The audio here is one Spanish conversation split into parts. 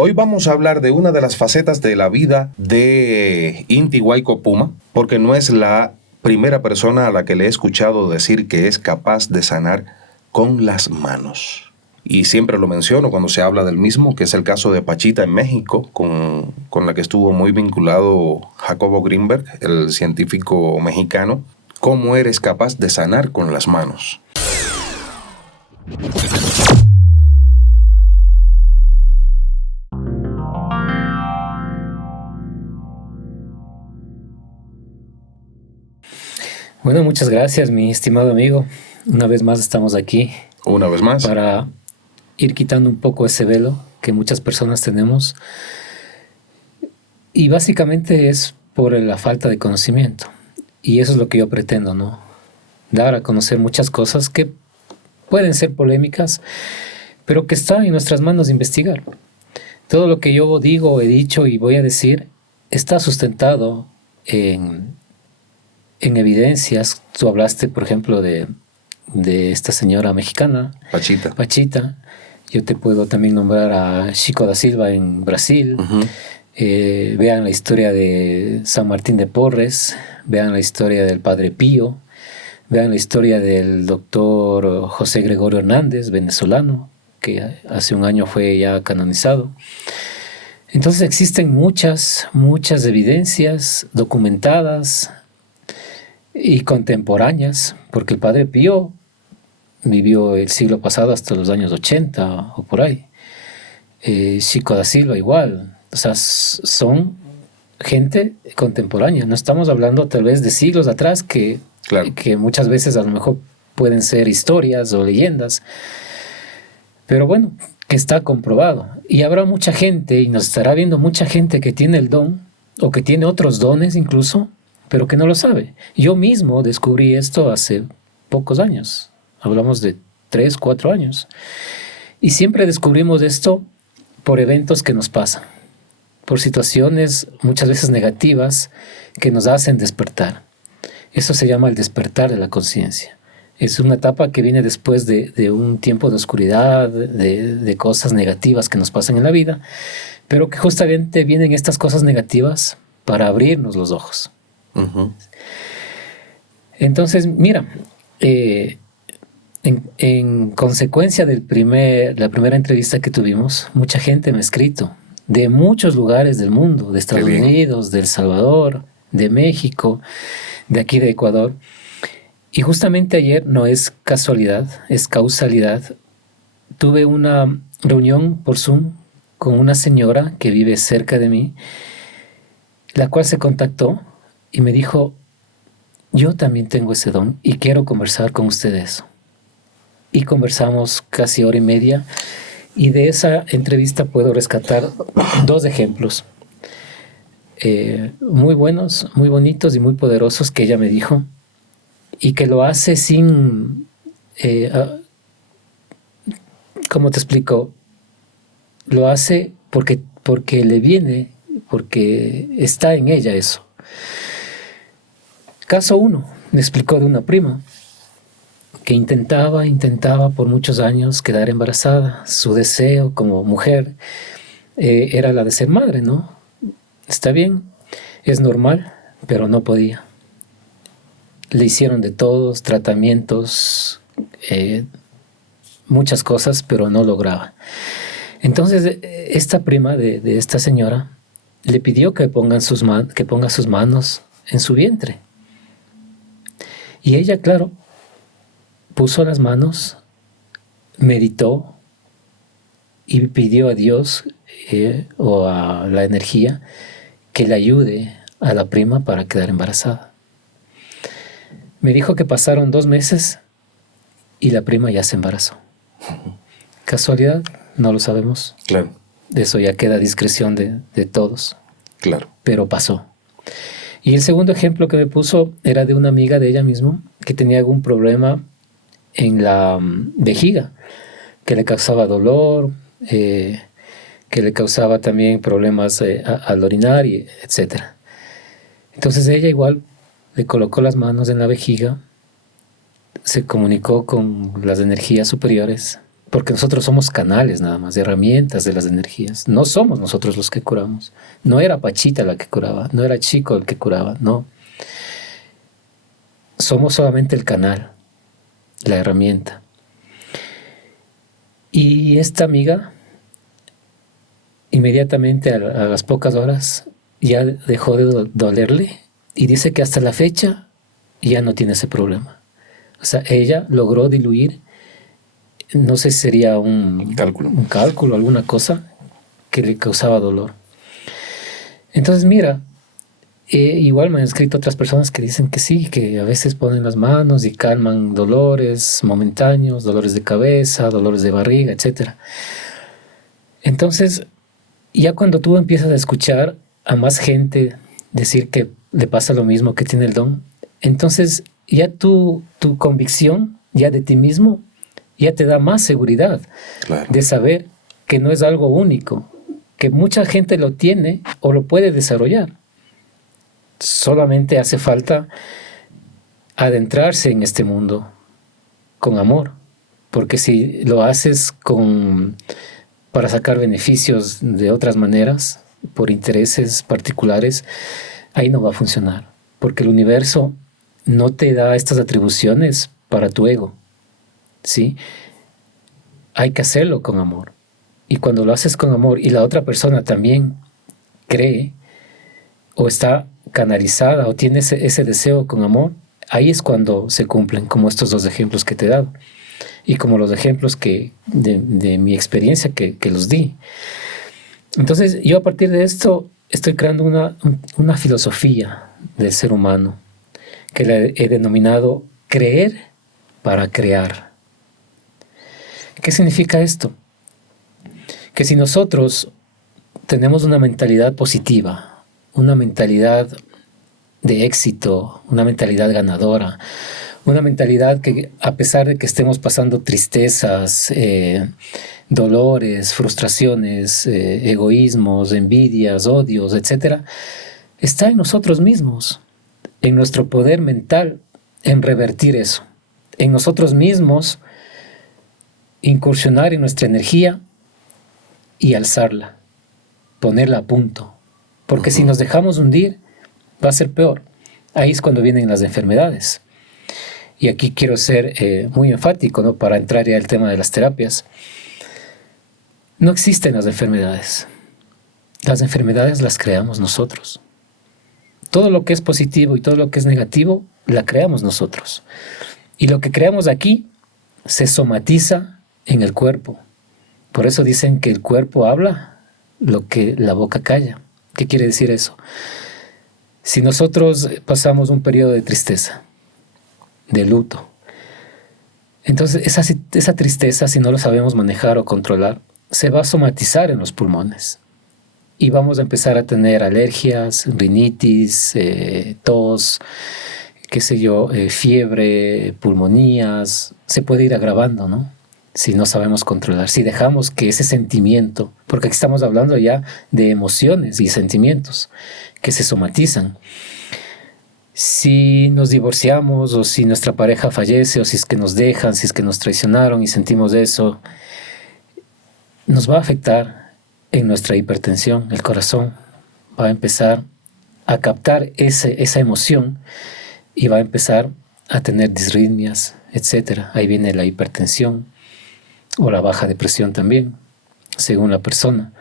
Hoy vamos a hablar de una de las facetas de la vida de Inti Huayco Puma, porque no es la primera persona a la que le he escuchado decir que es capaz de sanar con las manos. Y siempre lo menciono cuando se habla del mismo, que es el caso de Pachita en México, con la que estuvo muy vinculado Jacobo Greenberg, el científico mexicano. ¿Cómo eres capaz de sanar con las manos? Bueno, muchas gracias, mi estimado amigo. Una vez más estamos aquí. Una vez más. Para ir quitando un poco ese velo que muchas personas tenemos. Y básicamente es por la falta de conocimiento. Y eso es lo que yo pretendo, ¿no? Dar a conocer muchas cosas que pueden ser polémicas, pero que está en nuestras manos investigar. Todo lo que yo digo, he dicho y voy a decir está sustentado en evidencias. Tú hablaste, por ejemplo, de esta señora mexicana, Pachita. Yo te puedo también nombrar a Chico da Silva en Brasil. Vean la historia de San Martín de Porres, vean la historia del Padre Pío, vean la historia del doctor José Gregorio Hernández, venezolano, que hace un año fue ya canonizado. Entonces existen muchas evidencias documentadas y contemporáneas, porque el Padre Pío vivió el siglo pasado hasta los años 80 o por ahí. Chico da Silva igual. O sea, son gente contemporánea. No estamos hablando tal vez de siglos atrás que muchas veces a lo mejor pueden ser historias o leyendas. Pero bueno, que está comprobado. Y habrá mucha gente, y nos estará viendo mucha gente que tiene el don, o que tiene otros dones incluso, pero que no lo sabe. Yo mismo descubrí esto hace pocos años. Hablamos de 3, 4 años. Y siempre descubrimos esto por eventos que nos pasan, por situaciones muchas veces negativas que nos hacen despertar. Eso se llama el despertar de la conciencia. Es una etapa que viene después de un tiempo de oscuridad, de cosas negativas que nos pasan en la vida, pero que justamente vienen estas cosas negativas para abrirnos los ojos. Entonces, mira, en consecuencia de la primera entrevista que tuvimos, mucha gente me ha escrito de muchos lugares del mundo, de Estados Unidos, de El Salvador, de México, de aquí de Ecuador. Y justamente ayer, no es casualidad, es causalidad, tuve una reunión por Zoom con una señora que vive cerca de mí, la cual se contactó y me dijo: yo también tengo ese don y quiero conversar con ustedes. Y conversamos casi hora y media, y de esa entrevista puedo rescatar 2 ejemplos muy buenos, muy bonitos y muy poderosos que ella me dijo, y que lo hace sin, ¿cómo te explico? Lo hace porque le viene, porque está en ella eso. Caso 1, me explicó de una prima que intentaba por muchos años quedar embarazada. Su deseo como mujer era la de ser madre, ¿no? Está bien, es normal, pero no podía. Le hicieron de todos, tratamientos, muchas cosas, pero no lograba. Entonces, esta prima de esta señora le pidió que ponga sus manos en su vientre. Y ella, claro, puso las manos, meditó y pidió a Dios o a la energía que le ayude a la prima para quedar embarazada. Me dijo que pasaron 2 meses y la prima ya se embarazó. ¿Casualidad? No lo sabemos. Claro. De eso ya queda a discreción de todos. Claro. Pero pasó. Y el segundo ejemplo que me puso era de una amiga de ella misma que tenía algún problema en la vejiga, que le causaba dolor, que le causaba también problemas al orinar, etc. Entonces ella igual le colocó las manos en la vejiga, se comunicó con las energías superiores porque nosotros somos canales nada más, herramientas de las energías. No somos nosotros los que curamos. No era Pachita la que curaba, no era Chico el que curaba, no. Somos solamente el canal, la herramienta. Y esta amiga, inmediatamente a las pocas horas, ya dejó de dolerle y dice que hasta la fecha ya no tiene ese problema. O sea, ella logró diluir, no sé si sería un cálculo, alguna cosa que le causaba dolor. Entonces, mira, igual me han escrito otras personas que dicen que sí, que a veces ponen las manos y calman dolores momentáneos, dolores de cabeza, dolores de barriga, etc. Entonces, ya cuando tú empiezas a escuchar a más gente decir que le pasa lo mismo, que tiene el don, entonces ya tu convicción ya de ti mismo ya te da más seguridad, claro, de saber que no es algo único, que mucha gente lo tiene o lo puede desarrollar. Solamente hace falta adentrarse en este mundo con amor, porque si lo haces para sacar beneficios de otras maneras, por intereses particulares, ahí no va a funcionar, porque el universo no te da estas atribuciones para tu ego, ¿sí? Hay que hacerlo con amor. Y cuando lo haces con amor y la otra persona también cree o está canalizada o tiene ese deseo con amor, ahí es cuando se cumplen, como estos dos ejemplos que te he dado y como los ejemplos de mi experiencia que los di. Entonces yo a partir de esto estoy creando una filosofía del ser humano que le he denominado creer para crear. ¿Qué significa esto? Que si nosotros tenemos una mentalidad positiva, una mentalidad de éxito, una mentalidad ganadora, una mentalidad que a pesar de que estemos pasando tristezas, dolores, frustraciones, egoísmos, envidias, odios, etc., está en nosotros mismos, en nuestro poder mental, en revertir eso, en nosotros mismos, incursionar en nuestra energía y alzarla, ponerla a punto. Porque si nos dejamos hundir, va a ser peor. Ahí es cuando vienen las enfermedades. Y aquí quiero ser muy enfático, ¿no? Para entrar ya al tema de las terapias. No existen las enfermedades. Las enfermedades las creamos nosotros. Todo lo que es positivo y todo lo que es negativo, la creamos nosotros. Y lo que creamos aquí se somatiza en el cuerpo. Por eso dicen que el cuerpo habla lo que la boca calla. ¿Qué quiere decir eso? Si nosotros pasamos un periodo de tristeza, de luto, entonces esa tristeza, si no lo sabemos manejar o controlar, se va a somatizar en los pulmones. Y vamos a empezar a tener alergias, rinitis, tos, qué sé yo, fiebre, pulmonías. Se puede ir agravando, ¿no? Si no sabemos controlar, si dejamos que ese sentimiento, porque aquí estamos hablando ya de emociones y sentimientos que se somatizan. Si nos divorciamos o si nuestra pareja fallece o si es que nos dejan, si es que nos traicionaron y sentimos eso, nos va a afectar en nuestra hipertensión. El corazón va a empezar a captar esa emoción y va a empezar a tener disritmias, etc. Ahí viene la hipertensión o la baja de presión también, según la persona.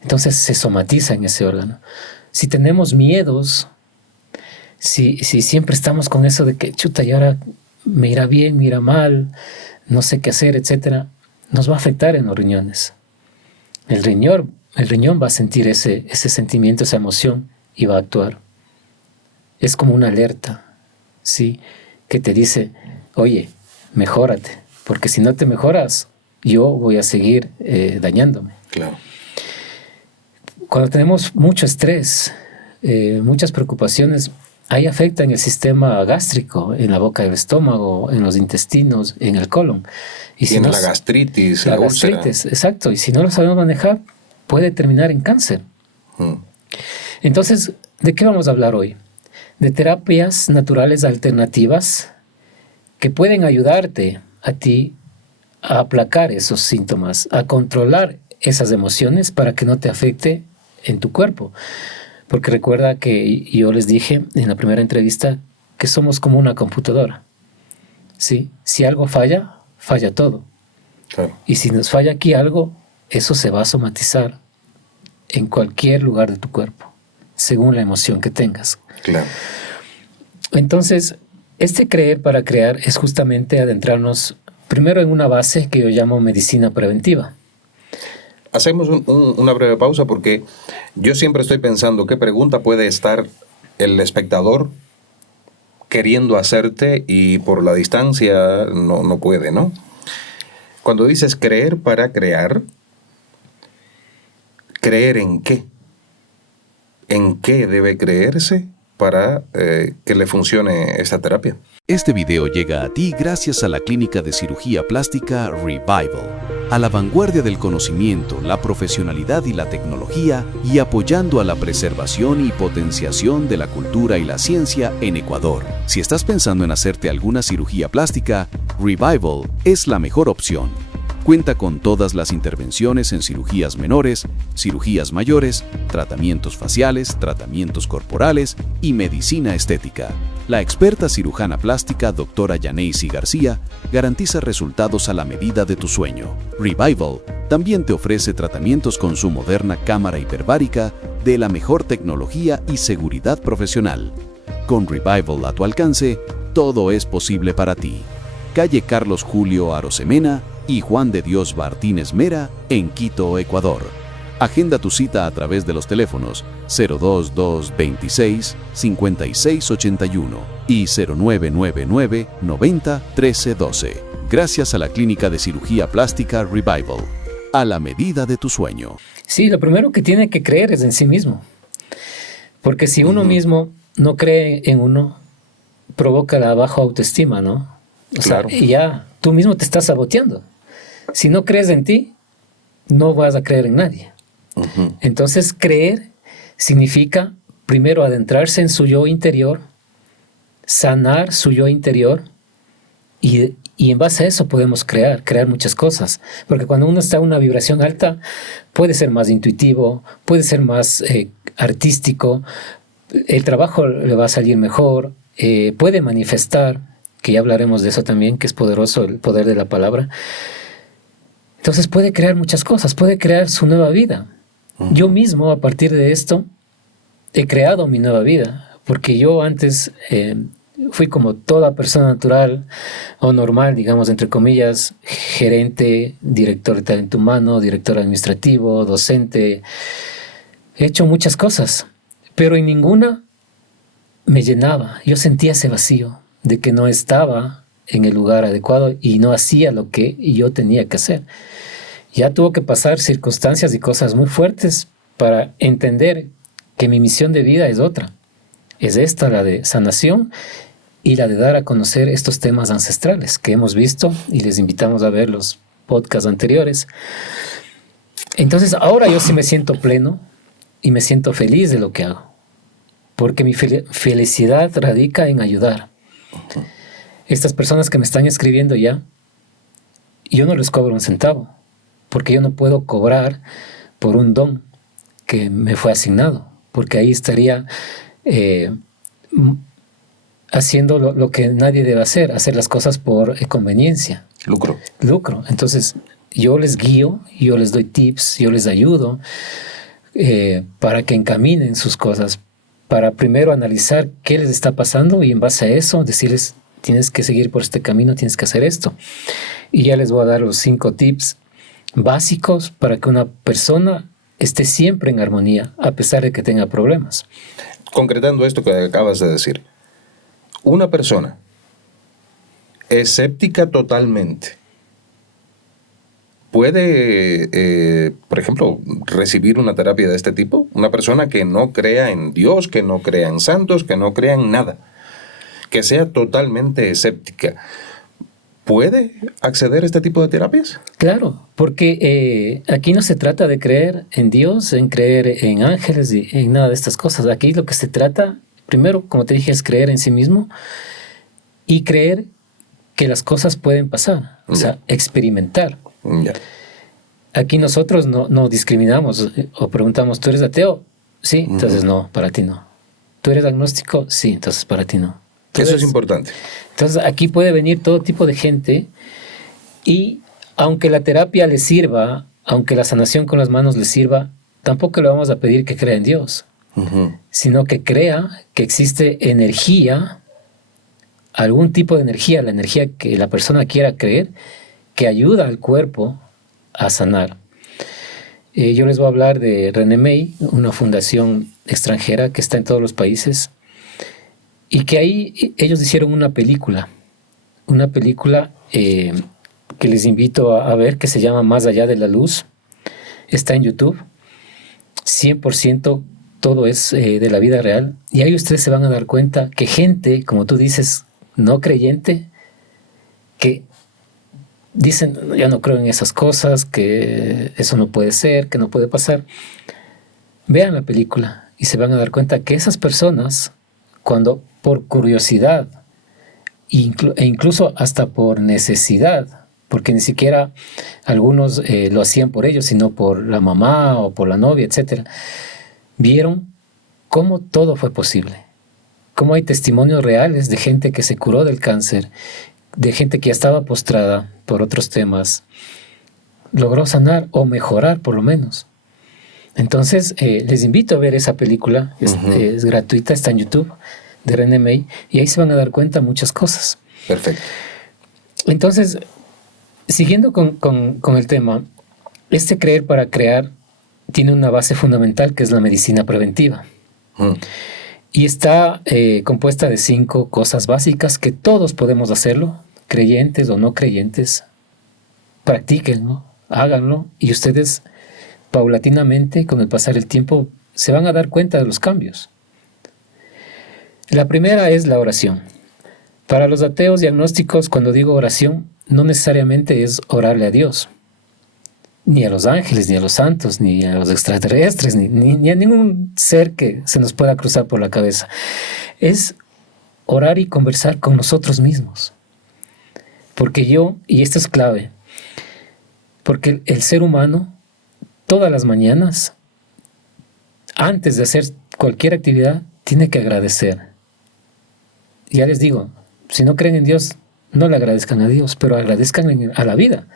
Entonces se somatiza en ese órgano. Si tenemos miedos, si siempre estamos con eso de que chuta, y ahora me irá bien, me irá mal, no sé qué hacer, etc., nos va a afectar en los riñones. El riñón va a sentir ese sentimiento, esa emoción y va a actuar. Es como una alerta, ¿sí? Que te dice, oye, mejórate, porque si no te mejoras, yo voy a seguir dañándome. Claro. Cuando tenemos mucho estrés, muchas preocupaciones, ahí afecta en el sistema gástrico, en la boca del estómago, en los intestinos, en el colon. Y si no, la gastritis, la úlcera. Exacto. Y si no lo sabemos manejar, puede terminar en cáncer. Entonces, ¿de qué vamos a hablar hoy? De terapias naturales alternativas que pueden ayudarte a ti a aplacar esos síntomas, a controlar esas emociones para que no te afecte en tu cuerpo. Porque recuerda que yo les dije en la primera entrevista que somos como una computadora. ¿Sí? Si algo falla, falla todo. Claro. Y si nos falla aquí algo, eso se va a somatizar en cualquier lugar de tu cuerpo, según la emoción que tengas. Claro. Entonces, este creer para crear es justamente adentrarnos primero en una base que yo llamo medicina preventiva. Hacemos una breve pausa porque yo siempre estoy pensando qué pregunta puede estar el espectador queriendo hacerte y por la distancia no puede, ¿no? Cuando dices creer para crear, ¿creer en qué? ¿En qué debe creerse para que le funcione esta terapia? Este video llega a ti gracias a la Clínica de Cirugía Plástica Revival, a la vanguardia del conocimiento, la profesionalidad y la tecnología, y apoyando a la preservación y potenciación de la cultura y la ciencia en Ecuador. Si estás pensando en hacerte alguna cirugía plástica, Revival es la mejor opción. Cuenta con todas las intervenciones en cirugías menores, cirugías mayores, tratamientos faciales, tratamientos corporales y medicina estética. La experta cirujana plástica doctora Yaneisi García garantiza resultados a la medida de tu sueño. Revival también te ofrece tratamientos con su moderna cámara hiperbárica de la mejor tecnología y seguridad profesional. Con Revival a tu alcance, todo es posible para ti. Calle Carlos Julio Arosemena y Juan de Dios Martínez Mera, en Quito, Ecuador. Agenda tu cita a través de los teléfonos 02226 5681 y 0999 90 1312. Gracias a la Clínica de Cirugía Plástica Revival, a la medida de tu sueño. Sí, lo primero que tiene que creer es en sí mismo. Porque si uno mismo no cree en uno, provoca la baja autoestima, ¿no? O Claro. sea, y ya tú mismo te estás saboteando. Si no crees en ti, no vas a creer en nadie. Entonces, creer significa primero adentrarse en su yo interior, sanar su yo interior, y en base a eso podemos crear muchas cosas. Porque cuando uno está en una vibración alta, puede ser más intuitivo, puede ser más artístico, el trabajo le va a salir mejor, puede manifestar, que ya hablaremos de eso también, que es poderoso el poder de la palabra. Entonces puede crear muchas cosas, puede crear su nueva vida. Yo mismo, a partir de esto, he creado mi nueva vida, porque yo antes fui como toda persona natural o normal, digamos, entre comillas, gerente, director de talento humano, director administrativo, docente. He hecho muchas cosas, pero en ninguna me llenaba. Yo sentía ese vacío de que no estaba en el lugar adecuado y no hacía lo que yo tenía que hacer. Ya tuvo que pasar circunstancias y cosas muy fuertes para entender que mi misión de vida es otra. Es esta, la de sanación y la de dar a conocer estos temas ancestrales que hemos visto y les invitamos a ver los podcasts anteriores. Entonces ahora yo sí me siento pleno y me siento feliz de lo que hago, porque mi felicidad radica en ayudar. Estas personas que me están escribiendo ya, yo no les cobro un centavo, porque yo no puedo cobrar por un don que me fue asignado, porque ahí estaría haciendo lo que nadie debe hacer las cosas por conveniencia. Lucro. Entonces, yo les guío, yo les doy tips, yo les ayudo para que encaminen sus cosas, para primero analizar qué les está pasando y en base a eso decirles: tienes que seguir por este camino, tienes que hacer esto. Y ya les voy a dar los 5 tips básicos para que una persona esté siempre en armonía, a pesar de que tenga problemas. Concretando esto que acabas de decir, una persona escéptica totalmente puede, por ejemplo, recibir una terapia de este tipo. Una persona que no crea en Dios, que no crea en santos, que no crea en nada, que sea totalmente escéptica, ¿puede acceder a este tipo de terapias? Claro, porque aquí no se trata de creer en Dios, en creer en ángeles y en nada de estas cosas. Aquí lo que se trata, primero, como te dije, es creer en sí mismo y creer que las cosas pueden pasar, o sea, experimentar. Aquí nosotros no discriminamos o preguntamos, ¿tú eres ateo? Sí, entonces no, para ti no. ¿Tú eres agnóstico? Sí, entonces para ti no. Eso es importante. Entonces aquí puede venir todo tipo de gente y aunque la terapia le sirva, aunque la sanación con las manos le sirva, tampoco le vamos a pedir que crea en Dios, sino que crea que existe energía, algún tipo de energía, la energía que la persona quiera creer, que ayuda al cuerpo a sanar. Yo les voy a hablar de René May, una fundación extranjera que está en todos los países, y que ahí ellos hicieron una película que les invito a ver, que se llama Más allá de la luz. Está en YouTube, 100% todo es de la vida real, y ahí ustedes se van a dar cuenta que gente, como tú dices, no creyente, que dicen, yo no creo en esas cosas, que eso no puede ser, que no puede pasar. Vean la película y se van a dar cuenta que esas personas, cuando por curiosidad e incluso hasta por necesidad, porque ni siquiera algunos lo hacían por ellos, sino por la mamá o por la novia, etc., vieron cómo todo fue posible, cómo hay testimonios reales de gente que se curó del cáncer, de gente que ya estaba postrada por otros temas, logró sanar o mejorar por lo menos. Entonces, les invito a ver esa película, es gratuita, está en YouTube, de René May, y ahí se van a dar cuenta muchas cosas. Perfecto. Entonces, siguiendo con el tema, este creer para crear tiene una base fundamental que es la medicina preventiva. Y está compuesta de 5 cosas básicas que todos podemos hacerlo, creyentes o no creyentes. Practíquenlo, háganlo, y ustedes paulatinamente, con el pasar del tiempo, se van a dar cuenta de los cambios. La primera es la oración. Para los ateos y agnósticos, cuando digo oración, no necesariamente es orarle a Dios, ni a los ángeles, ni a los santos, ni a los extraterrestres, ni a ningún ser que se nos pueda cruzar por la cabeza. Es orar y conversar con nosotros mismos. Porque y esto es clave, porque el ser humano, todas las mañanas, antes de hacer cualquier actividad, tiene que agradecer. Ya les digo, si no creen en Dios, no le agradezcan a Dios, pero agradezcan a la vida,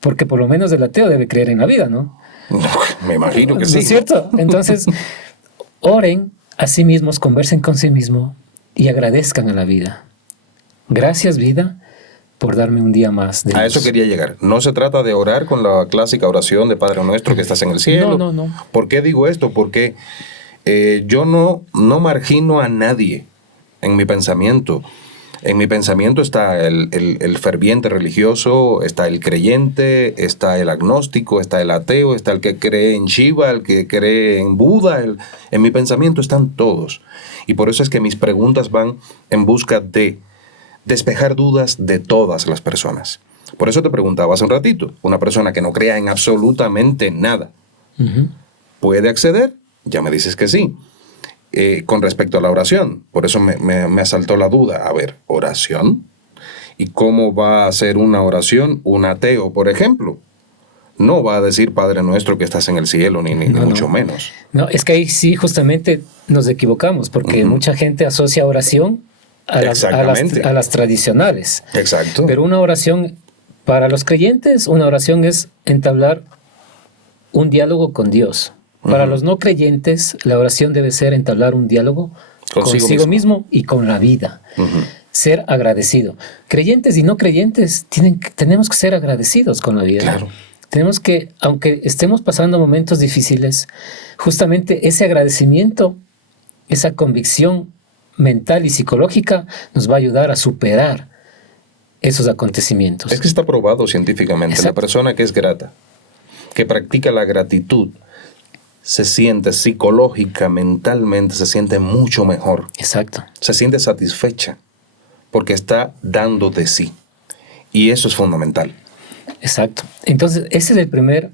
porque por lo menos el ateo debe creer en la vida, ¿no? Me imagino que sí. ¿No es cierto? Entonces, oren a sí mismos, conversen con sí mismos y agradezcan a la vida. Gracias, vida, por darme un día más de luz. A eso quería llegar. No se trata de orar con la clásica oración de Padre Nuestro que estás en el cielo. No. ¿Por qué digo esto? Porque yo no margino a nadie en mi pensamiento. En mi pensamiento está el ferviente religioso, está el creyente, está el agnóstico, está el ateo, está el que cree en Shiva, el que cree en Buda. En mi pensamiento están todos. Y por eso es que mis preguntas van en busca de despejar dudas de todas las personas. Por eso te preguntaba hace un ratito, una persona que no crea en absolutamente nada, ¿puede acceder? Ya me dices que sí. Con respecto a la oración, por eso me asaltó la duda. A ver, ¿oración? ¿Y cómo va a hacer una oración un ateo, por ejemplo? No va a decir Padre Nuestro que estás en el cielo, ni mucho menos. No, es que ahí sí justamente nos equivocamos, porque mucha gente asocia oración a las tradicionales. Exacto. Pero una oración, para los creyentes, una oración es entablar un diálogo con Dios. Para los no creyentes, la oración debe ser entablar un diálogo consigo mismo y con la vida. Ser agradecido. Creyentes y no creyentes tenemos que ser agradecidos con la vida. Claro. Tenemos que, aunque estemos pasando momentos difíciles, justamente ese agradecimiento, esa convicción mental y psicológica nos va a ayudar a superar esos acontecimientos. Es que está probado científicamente. Exacto. La persona que es grata, que practica la gratitud, se siente psicológica, mentalmente, se siente mucho mejor. Exacto. Se siente satisfecha porque está dando de sí. Y eso es fundamental. Exacto. Entonces, ese es el primer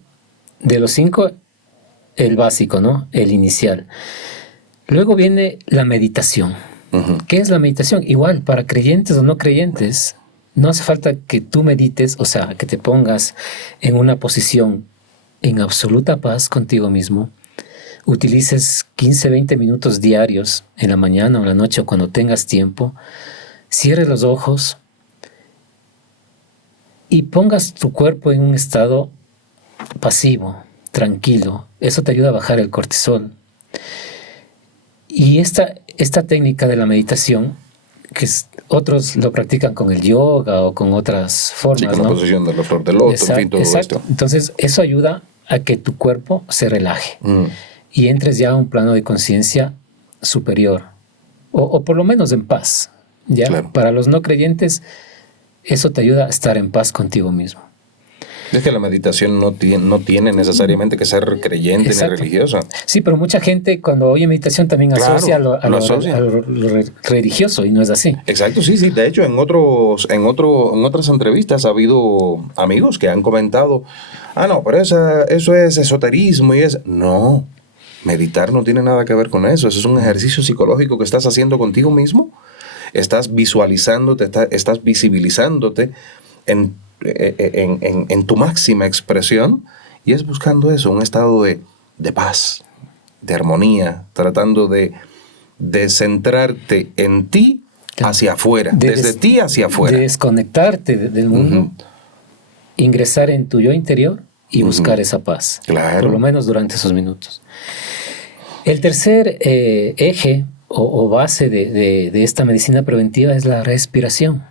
de los 5, el básico, ¿no? El inicial. Luego viene la meditación. ¿Qué es la meditación? Igual, para creyentes o no creyentes, No hace falta que tú medites, o sea, que te pongas en una posición en absoluta paz contigo mismo. Utilices 15, 20 minutos diarios en la mañana o en la noche o cuando tengas tiempo. Cierres los ojos y pongas tu cuerpo en un estado pasivo, tranquilo. Eso te ayuda a bajar el cortisol. Y esta técnica de la meditación, otros lo practican con el yoga o con otras formas, sí, con la posición de la flor de loto, en fin, todo esto. Entonces, eso ayuda a que tu cuerpo se relaje y entres ya a un plano de conciencia superior, o por lo menos en paz. ¿Ya? Claro. Para los no creyentes, eso te ayuda a estar en paz contigo mismo. Es que la meditación no tiene necesariamente que ser creyente ni religiosa. Sí, pero mucha gente cuando oye meditación también asocia a lo religioso, y no es así. Exacto, sí. De hecho, en otras entrevistas ha habido amigos que han comentado, no, pero eso es esoterismo y es... No, meditar no tiene nada que ver con eso. Eso es un ejercicio psicológico que estás haciendo contigo mismo. Estás visualizándote, estás visibilizándote en tu máxima expresión, y es buscando eso, un estado de paz, de armonía, tratando de centrarte en ti hacia afuera, desde ti hacia afuera. De desconectarte del mundo, ingresar en tu yo interior y buscar esa paz, por lo menos durante esos minutos. El tercer eje o base de esta medicina preventiva es la respiración,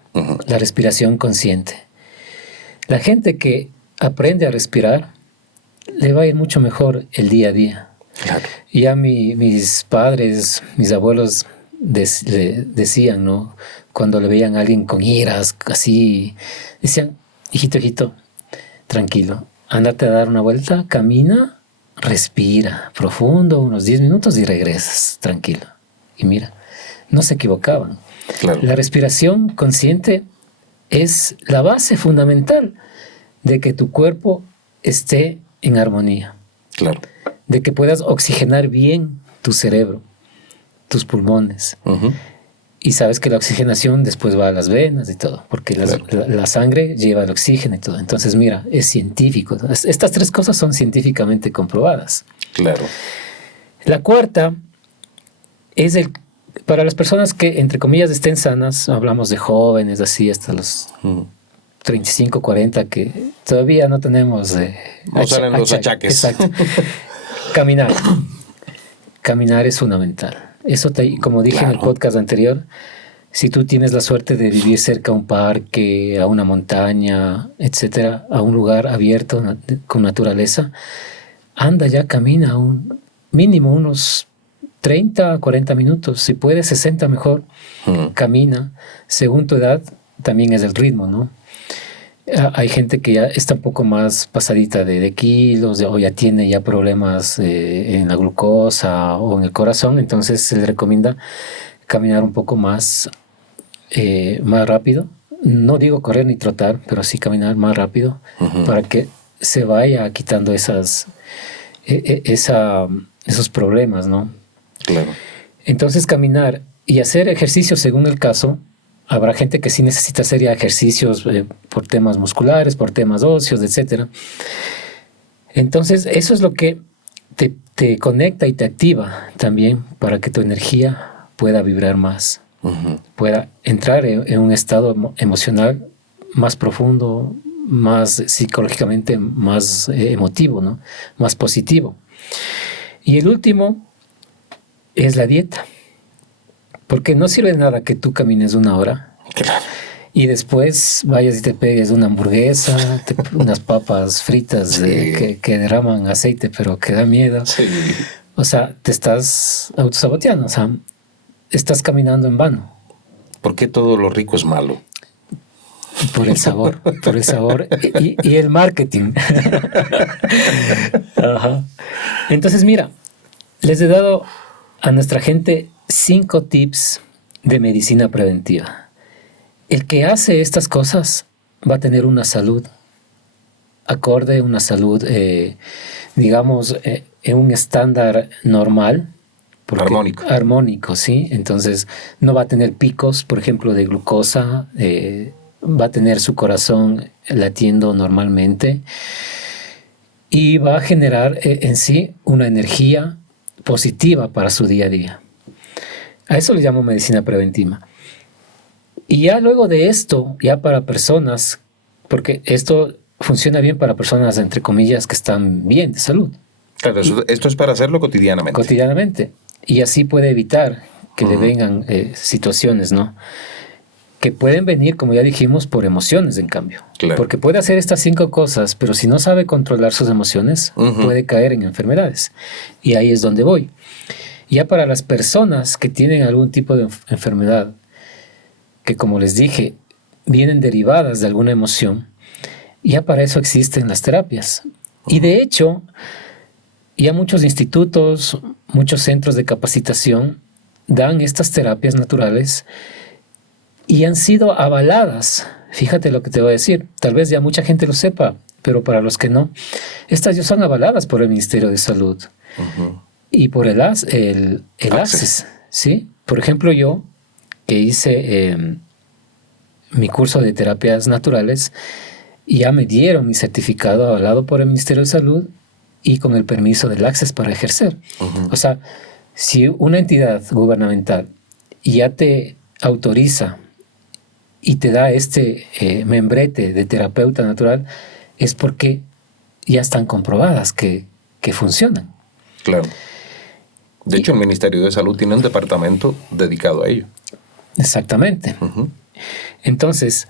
la respiración consciente. La gente que aprende a respirar le va a ir mucho mejor el día a día. Claro. Ya mis padres, mis abuelos decían, ¿no? Cuando le veían a alguien con iras, así, decían, hijito, tranquilo, ándate a dar una vuelta, camina, respira profundo, unos 10 minutos y regresas, tranquilo. Y mira, no se equivocaban. Claro. La respiración consciente es la base fundamental de que tu cuerpo esté en armonía. Claro. De que puedas oxigenar bien tu cerebro, tus pulmones. Y sabes que la oxigenación después va a las venas y todo, porque la sangre lleva el oxígeno y todo. Entonces, mira, es científico. Estas tres cosas son científicamente comprobadas. Claro. La cuarta es para las personas que, entre comillas, estén sanas, hablamos de jóvenes, así, hasta los 35, 40, que todavía no tenemos... no salen los achaques. Exacto. Caminar. Caminar es fundamental. Eso, como dije en el podcast anterior, si tú tienes la suerte de vivir cerca a un parque, a una montaña, etcétera, a un lugar abierto con naturaleza, anda ya, camina mínimo unos 30, 40 minutos, si puedes 60 mejor, camina. Según tu edad, también es el ritmo, ¿no? Hay gente que ya está un poco más pasadita de kilos, o ya tiene ya problemas en la glucosa o en el corazón, entonces se le recomienda caminar un poco más rápido. No digo correr ni trotar, pero sí caminar más rápido para que se vaya quitando esos problemas, ¿no? Claro. Entonces caminar y hacer ejercicio según el caso. Habrá gente que sí necesita hacer ya ejercicios por temas musculares, por temas óseos, etc. Entonces, eso es lo que te conecta y te activa también para que tu energía pueda vibrar más, pueda entrar en un estado emocional más profundo, más psicológicamente más emotivo, ¿no? Más positivo. Y el último es la dieta. Porque no sirve de nada que tú camines 1 hora y después vayas y te pegues una hamburguesa, unas papas fritas que derraman aceite, pero que da miedo. Sí. O sea, te estás autosaboteando, o sea, estás caminando en vano. ¿Por qué todo lo rico es malo? Por el sabor y el marketing. Ajá. Entonces, mira, les he dado a nuestra gente 5 tips de medicina preventiva. El que hace estas cosas va a tener una salud acorde, una salud, digamos, en un estándar normal. Armónico, sí. Entonces, no va a tener picos, por ejemplo, de glucosa va a tener su corazón latiendo normalmente y va a generar en sí una energía positiva para su día a día. A eso le llamo medicina preventiva. Y ya luego de esto, ya para personas, porque esto funciona bien para personas, entre comillas, que están bien de salud. Claro, esto es para hacerlo cotidianamente. Cotidianamente. Y así puede evitar que le vengan situaciones, ¿no? Que pueden venir, como ya dijimos, por emociones, en cambio. Claro. Porque puede hacer estas 5 cosas, pero si no sabe controlar sus emociones, puede caer en enfermedades. Y ahí es donde voy. Ya para las personas que tienen algún tipo de enfermedad, que como les dije, vienen derivadas de alguna emoción, ya para eso existen las terapias. Y de hecho, ya muchos institutos, muchos centros de capacitación dan estas terapias naturales y han sido avaladas. Fíjate lo que te voy a decir. Tal vez ya mucha gente lo sepa, pero para los que no, estas ya son avaladas por el Ministerio de Salud y por el ACCES, ¿sí? Por ejemplo, yo que hice mi curso de terapias naturales, ya me dieron mi certificado avalado por el Ministerio de Salud y con el permiso del ACCES para ejercer. O sea, si una entidad gubernamental ya te autoriza y te da este membrete de terapeuta natural, es porque ya están comprobadas que funcionan. Claro. De hecho, el Ministerio de Salud tiene un departamento dedicado a ello. Exactamente. Entonces,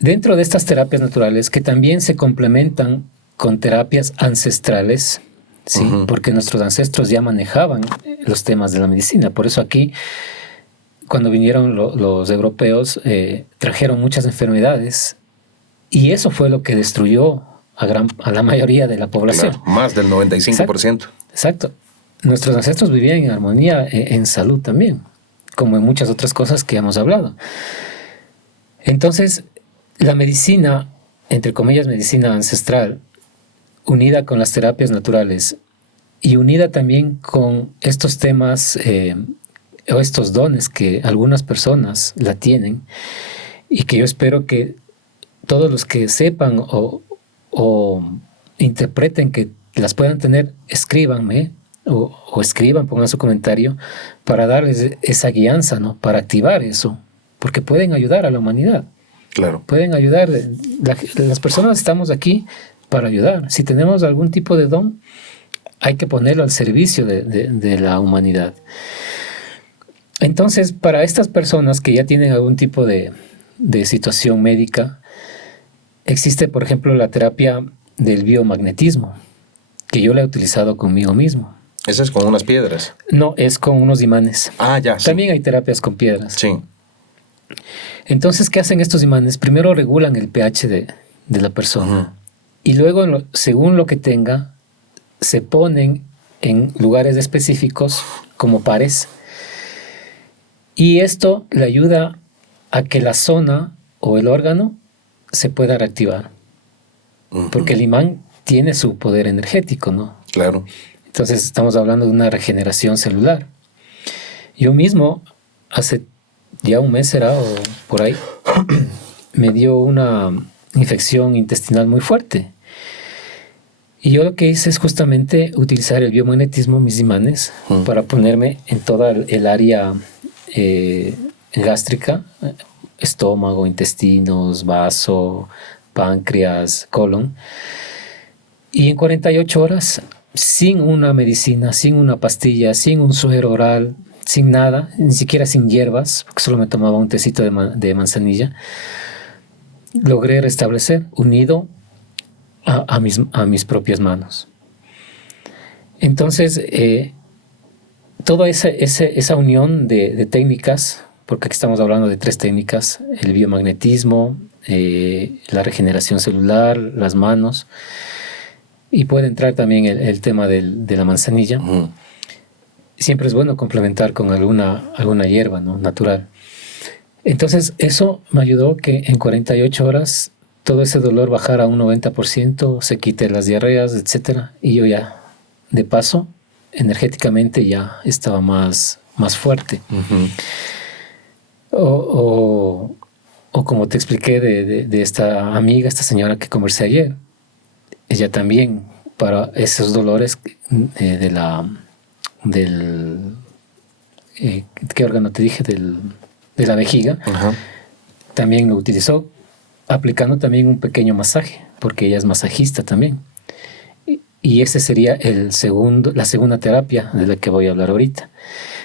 dentro de estas terapias naturales, que también se complementan con terapias ancestrales, ¿sí? Porque nuestros ancestros ya manejaban los temas de la medicina. Por eso aquí, cuando vinieron los europeos, trajeron muchas enfermedades y eso fue lo que destruyó a la mayoría de la población. Claro, más del 95%. Exacto. Nuestros ancestros vivían en armonía, en salud también, como en muchas otras cosas que hemos hablado. Entonces, la medicina, entre comillas, medicina ancestral, unida con las terapias naturales y unida también con estos temas o estos dones que algunas personas la tienen y que yo espero que todos los que sepan o interpreten que las puedan tener, escríbanme o escriban, pongan su comentario para darles esa guianza, ¿no? Para activar eso, porque pueden ayudar a la humanidad. Claro. Pueden ayudar. Las personas estamos aquí para ayudar. Si tenemos algún tipo de don, hay que ponerlo al servicio de la humanidad. Entonces, para estas personas que ya tienen algún tipo de situación médica, existe, por ejemplo, la terapia del biomagnetismo, que yo la he utilizado conmigo mismo. ¿Esa es con unas piedras? No, es con unos imanes. Ah, ya, sí. También hay terapias con piedras. Sí. Entonces, ¿qué hacen estos imanes? Primero regulan el pH de la persona. Y luego, según lo que tenga, se ponen en lugares específicos como pares. Y esto le ayuda a que la zona o el órgano se pueda reactivar. Porque el imán tiene su poder energético, ¿no? Claro. Entonces estamos hablando de una regeneración celular. Yo mismo, hace ya un mes será o por ahí, me dio una infección intestinal muy fuerte. Y yo lo que hice es justamente utilizar el biomagnetismo, mis imanes, para ponerme en toda el área gástrica, estómago, intestinos, vaso, páncreas, colon. Y en 48 horas, sin una medicina, sin una pastilla, sin un suero oral, sin nada, ni siquiera sin hierbas, porque solo me tomaba un tecito de manzanilla, logré restablecer, unido a mis propias manos. Entonces, toda esa unión de técnicas, porque aquí estamos hablando de 3 técnicas, el biomagnetismo, la regeneración celular, las manos, y puede entrar también el tema de la manzanilla. Siempre es bueno complementar con alguna hierba, ¿no? Natural. Entonces, eso me ayudó que en 48 horas todo ese dolor bajara a un 90%, se quite las diarreas, etc. Y yo ya, de paso, energéticamente ya estaba más fuerte. O O como te expliqué de esta amiga, esta señora que conversé ayer, ella también, para esos dolores ¿qué órgano te dije? De la vejiga, Ajá. También lo utilizó aplicando también un pequeño masaje, porque ella es masajista también. Y ese sería la segunda terapia de la que voy a hablar ahorita.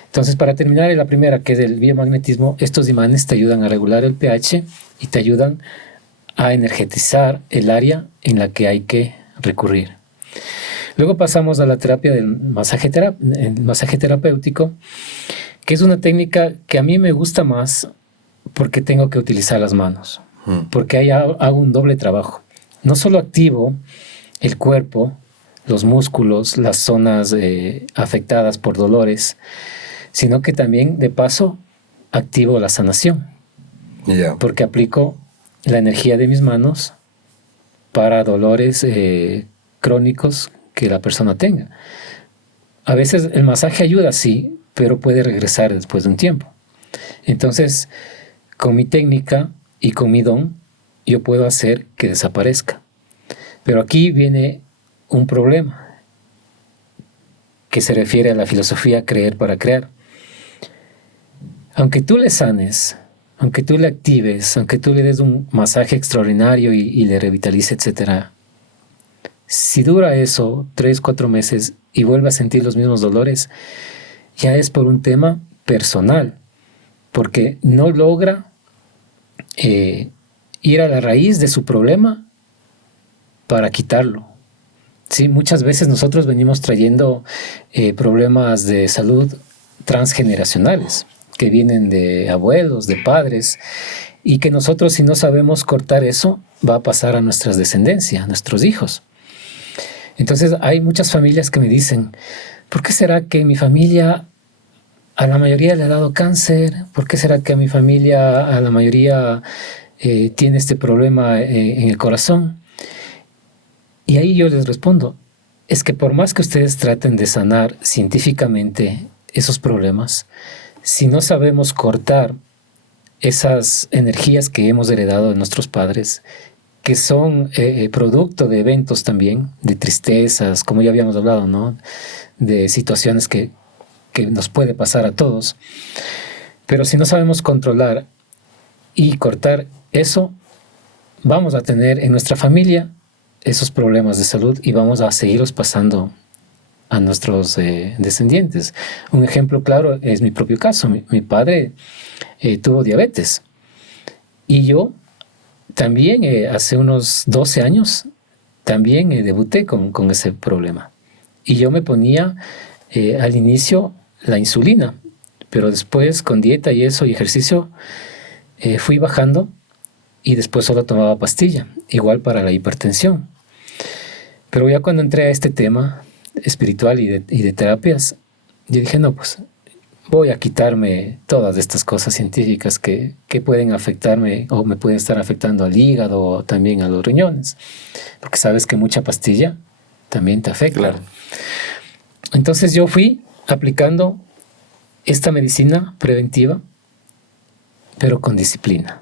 Entonces, para terminar, la primera, que es el biomagnetismo, estos imanes te ayudan a regular el pH y te ayudan a energetizar el área en la que hay que recurrir. Luego pasamos a la terapia del masaje terapéutico, que es una técnica que a mí me gusta más porque tengo que utilizar las manos, porque ahí hago un doble trabajo. No solo activo el cuerpo, los músculos, las zonas afectadas por dolores, sino que también, de paso, activo la sanación. Yeah. Porque aplico la energía de mis manos para dolores crónicos que la persona tenga. A veces el masaje ayuda, sí, pero puede regresar después de un tiempo. Entonces, con mi técnica y con mi don, yo puedo hacer que desaparezca. Pero aquí viene un problema que se refiere a la filosofía creer para crear. Aunque tú le sanes, aunque tú le actives, aunque tú le des un masaje extraordinario y le revitalice, etc., si dura eso 3-4 meses y vuelve a sentir los mismos dolores, ya es por un tema personal, porque no logra ir a la raíz de su problema para quitarlo. Sí, muchas veces nosotros venimos trayendo problemas de salud transgeneracionales que vienen de abuelos, de padres, y que nosotros, si no sabemos cortar eso, va a pasar a nuestras descendencias, a nuestros hijos. Entonces hay muchas familias que me dicen, ¿por qué será que mi familia a la mayoría le ha dado cáncer? ¿Por qué será que a mi familia a la mayoría tiene este problema en el corazón? Y ahí yo les respondo, es que por más que ustedes traten de sanar científicamente esos problemas, si no sabemos cortar esas energías que hemos heredado de nuestros padres, que son producto de eventos también, de tristezas, como ya habíamos hablado, ¿no? De situaciones que nos puede pasar a todos. Pero si no sabemos controlar y cortar eso, vamos a tener en nuestra familia esos problemas de salud y vamos a seguirlos pasando a nuestros descendientes. Un ejemplo claro es mi propio caso. Mi padre tuvo diabetes y yo también hace unos 12 años también debuté con ese problema. Y yo me ponía al inicio la insulina, pero después con dieta y eso y ejercicio fui bajando y después solo tomaba pastilla, igual para la hipertensión. Pero ya cuando entré a este tema espiritual y de terapias, yo dije, no, pues voy a quitarme todas estas cosas científicas que pueden afectarme o me pueden estar afectando al hígado o también a los riñones, porque sabes que mucha pastilla también te afecta. Claro. Entonces yo fui aplicando esta medicina preventiva, pero con disciplina.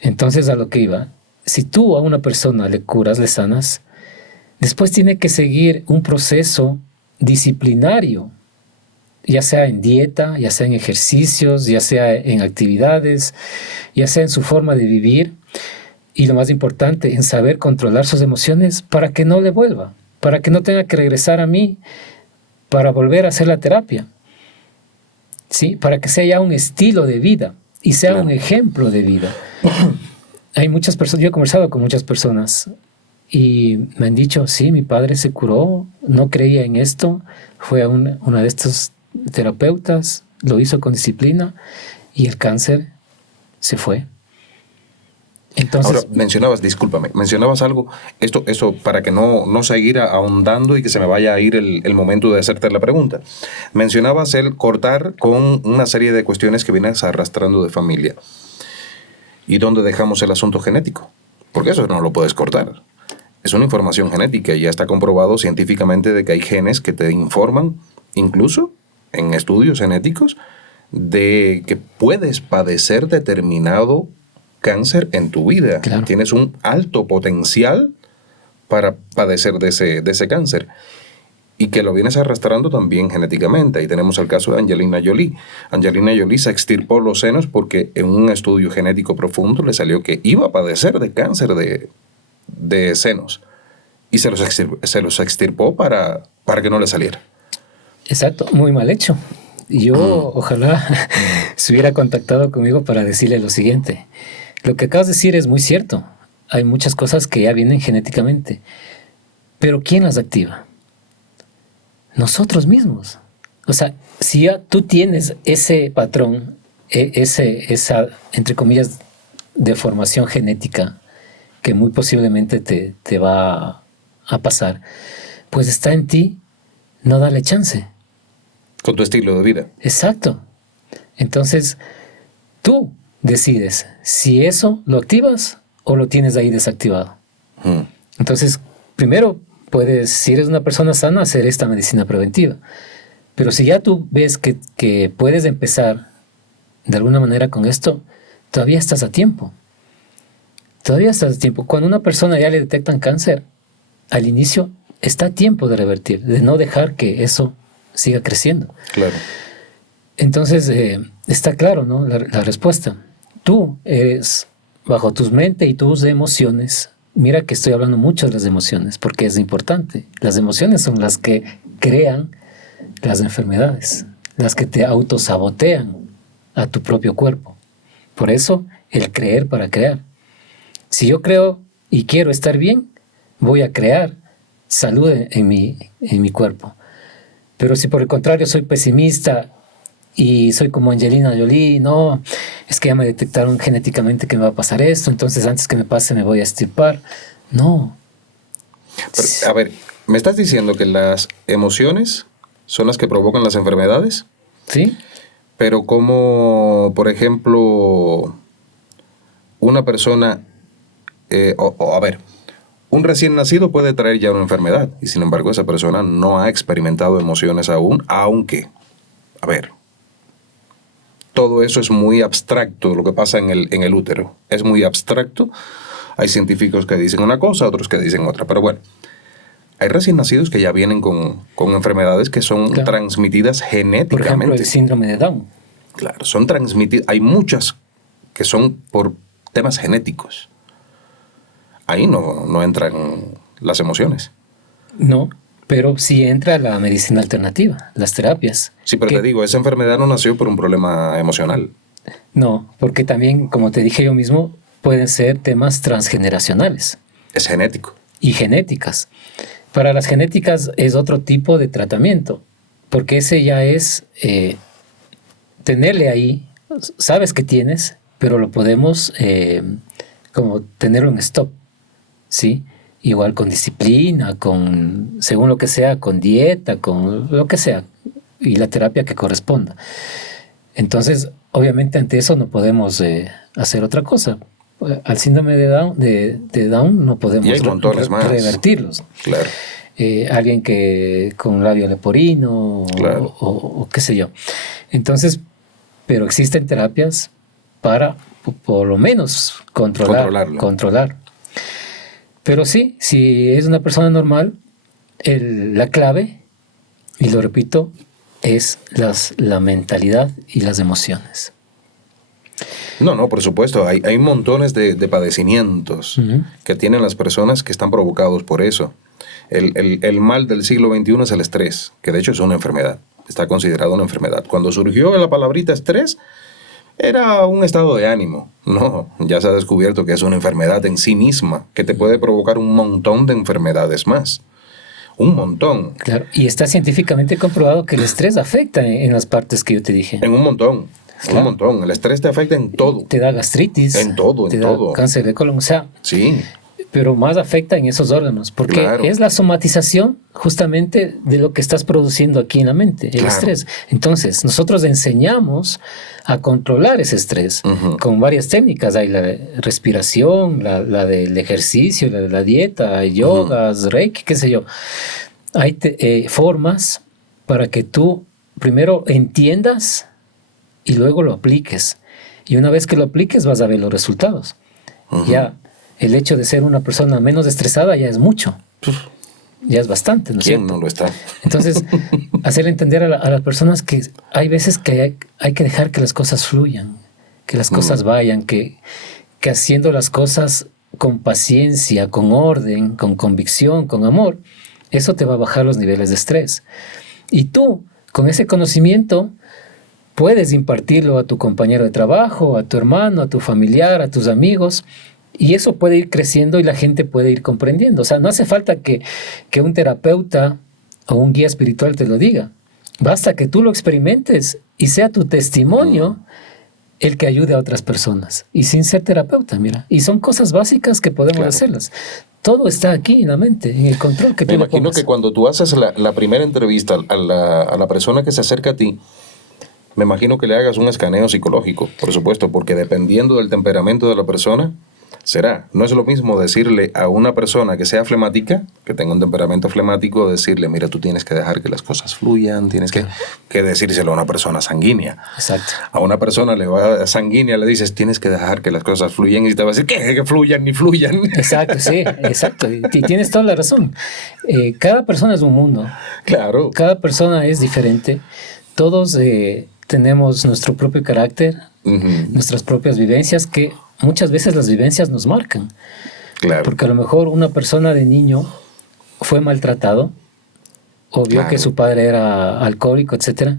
Entonces a lo que iba, si tú a una persona le curas, le sanas, después tiene que seguir un proceso disciplinario, ya sea en dieta, ya sea en ejercicios, ya sea en actividades, ya sea en su forma de vivir, y lo más importante, en saber controlar sus emociones para que no le vuelva, para que no tenga que regresar a mí para volver a hacer la terapia, ¿sí? Para que sea ya un estilo de vida y sea un ejemplo de vida. Hay muchas personas, yo he conversado con muchas personas y me han dicho, sí, mi padre se curó, no creía en esto, fue a una de estos terapeutas, lo hizo con disciplina y el cáncer se fue. Entonces, ahora, mencionabas algo, esto para que no seguir ahondando y que se me vaya a ir el momento de hacerte la pregunta. Mencionabas el cortar con una serie de cuestiones que vienes arrastrando de familia. ¿Y dónde dejamos el asunto genético? Porque eso no lo puedes cortar. Es una información genética y ya está comprobado científicamente de que hay genes que te informan, incluso en estudios genéticos, de que puedes padecer determinado cáncer en tu vida. Claro. Tienes un alto potencial para padecer de ese cáncer. Y que lo vienes arrastrando también genéticamente. Ahí tenemos el caso de Angelina Jolie. Angelina Jolie se extirpó los senos porque en un estudio genético profundo le salió que iba a padecer de cáncer de senos. Y se los extirpó para que no le saliera. Exacto, muy mal hecho. Yo ojalá se hubiera contactado conmigo para decirle lo siguiente. Lo que acabas de decir es muy cierto. Hay muchas cosas que ya vienen genéticamente. Pero ¿quién las activa? Nosotros mismos. O sea, si ya tú tienes ese patrón, esa, entre comillas, deformación genética que muy posiblemente te va a pasar, pues está en ti no darle chance. Con tu estilo de vida. Exacto. Entonces, tú decides si eso lo activas o lo tienes ahí desactivado. Entonces, primero puedes, si eres una persona sana, hacer esta medicina preventiva. Pero si ya tú ves que puedes empezar de alguna manera con esto, todavía estás a tiempo. Todavía estás a tiempo. Cuando a una persona ya le detectan cáncer, al inicio está a tiempo de revertir, de no dejar que eso siga creciendo. Claro. Entonces, está claro, ¿no? La respuesta. Tú eres, bajo tus mente y tus emociones. Mira que estoy hablando mucho de las emociones, porque es importante. Las emociones son las que crean las enfermedades, las que te autosabotean a tu propio cuerpo. Por eso, el creer para crear. Si yo creo y quiero estar bien, voy a crear salud en mi cuerpo. Pero si por el contrario soy pesimista y soy como Angelina Jolie, no, es que ya me detectaron genéticamente que me va a pasar esto, entonces antes que me pase me voy a extirpar. No. Pero, a ver, ¿me estás diciendo que las emociones son las que provocan las enfermedades? Sí. Pero como, por ejemplo, una persona, a ver, un recién nacido puede traer ya una enfermedad y sin embargo esa persona no ha experimentado emociones aún, aunque, a ver, todo eso es muy abstracto, lo que pasa en el útero. Es muy abstracto. Hay científicos que dicen una cosa, otros que dicen otra. Pero bueno, hay recién nacidos que ya vienen con enfermedades que son transmitidas genéticamente. Por ejemplo, el síndrome de Down. Claro, son transmitidas. Hay muchas que son por temas genéticos. Ahí no entran las emociones. No, pero sí entra la medicina alternativa, las terapias. Sí, pero te digo, esa enfermedad no nació por un problema emocional. No, porque también, como te dije yo mismo, pueden ser temas transgeneracionales. Es genético. Y genéticas. Para las genéticas es otro tipo de tratamiento, porque ese ya es tenerle ahí, sabes que tienes, pero lo podemos como tenerlo en stop, ¿sí? Igual con disciplina, según lo que sea, con dieta, con lo que sea, y la terapia que corresponda. Entonces, obviamente ante eso no podemos hacer otra cosa. Al síndrome de Down no podemos revertirlos. Claro. Alguien que con labio leporino claro. o qué sé yo. Entonces, pero existen terapias para por lo menos controlar. Pero sí, si es una persona normal, la clave, y lo repito, es la mentalidad y las emociones. No, por supuesto. Hay montones de padecimientos que tienen las personas que están provocados por eso. El mal del siglo XXI es el estrés, que de hecho es una enfermedad. Está considerado una enfermedad. Cuando surgió la palabrita estrés, era un estado de ánimo. No, ya se ha descubierto que es una enfermedad en sí misma, que te puede provocar un montón de enfermedades más. Un montón. Claro, y está científicamente comprobado que el estrés afecta en las partes que yo te dije. En un montón. Claro. Un montón. El estrés te afecta en todo. Te da gastritis. En todo, te da cáncer de colon. O sea, sí. Pero más afecta en esos órganos, porque claro. Es la somatización justamente de lo que estás produciendo aquí en la mente, el estrés. Entonces, nosotros enseñamos a controlar ese estrés con varias técnicas. Hay la de respiración, la del ejercicio, la de la dieta, hay yogas, reiki, qué sé yo. Hay formas para que tú primero entiendas y luego lo apliques. Y una vez que lo apliques vas a ver los resultados. Ya el hecho de ser una persona menos estresada ya es mucho. Ya es bastante, ¿no es cierto? ¿Quién no lo está? Entonces, hacerle entender a las personas que hay veces que hay que dejar que las cosas fluyan, que las cosas vayan, que haciendo las cosas con paciencia, con orden, con convicción, con amor, eso te va a bajar los niveles de estrés. Y tú, con ese conocimiento, puedes impartirlo a tu compañero de trabajo, a tu hermano, a tu familiar, a tus amigos, y eso puede ir creciendo y la gente puede ir comprendiendo. O sea, no hace falta que un terapeuta o un guía espiritual te lo diga. Basta que tú lo experimentes y sea tu testimonio el que ayude a otras personas. Y sin ser terapeuta, mira. Y son cosas básicas que podemos hacerlas. Todo está aquí en la mente, en el control que tú le pongas. Me imagino que cuando tú haces la primera entrevista a la persona que se acerca a ti, me imagino que le hagas un escaneo psicológico, por supuesto, porque dependiendo del temperamento de la persona, será. No es lo mismo decirle a una persona que sea flemática, que tenga un temperamento flemático, decirle, mira, tú tienes que dejar que las cosas fluyan, tienes que decírselo a una persona sanguínea. Exacto. A una persona sanguínea le dices, tienes que dejar que las cosas fluyan, y te va a decir, ¿qué? Que fluyan ni fluyan. Exacto, sí, exacto. Y tienes toda la razón. Cada persona es un mundo. Claro. Cada persona es diferente. Todos tenemos nuestro propio carácter, nuestras propias vivencias, que muchas veces las vivencias nos marcan. Claro. Porque a lo mejor una persona de niño fue maltratado o vio que su padre era alcohólico, etc.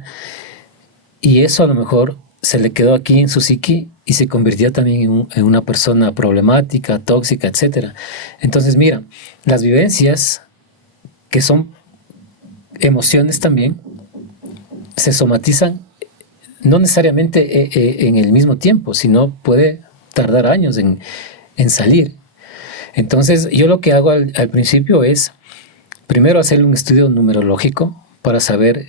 Y eso a lo mejor se le quedó aquí en su psiqui y se convirtió también en una persona problemática, tóxica, etc. Entonces, mira, las vivencias, que son emociones también, se somatizan no necesariamente en el mismo tiempo, sino puede tardar años en salir. Entonces, yo lo que hago al principio es, primero hacer un estudio numerológico para saber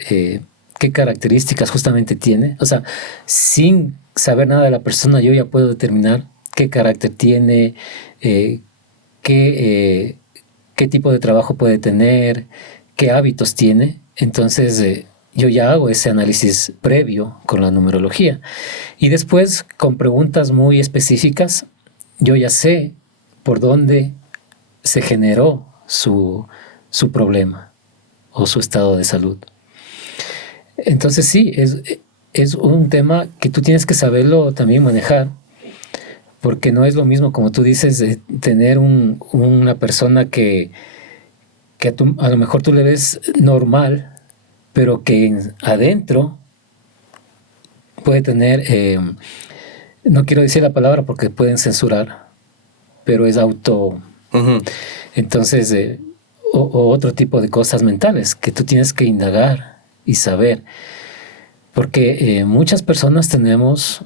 qué características justamente tiene. O sea, sin saber nada de la persona, yo ya puedo determinar qué carácter tiene, qué tipo de trabajo puede tener, qué hábitos tiene. Entonces, yo ya hago ese análisis previo con la numerología. Y después, con preguntas muy específicas, yo ya sé por dónde se generó su problema o su estado de salud. Entonces sí, es un tema que tú tienes que saberlo también manejar, porque no es lo mismo, como tú dices, de tener una persona que a lo mejor tú le ves normal, pero que adentro puede tener, no quiero decir la palabra porque pueden censurar, pero es entonces, o otro tipo de cosas mentales que tú tienes que indagar y saber. Porque muchas personas tenemos,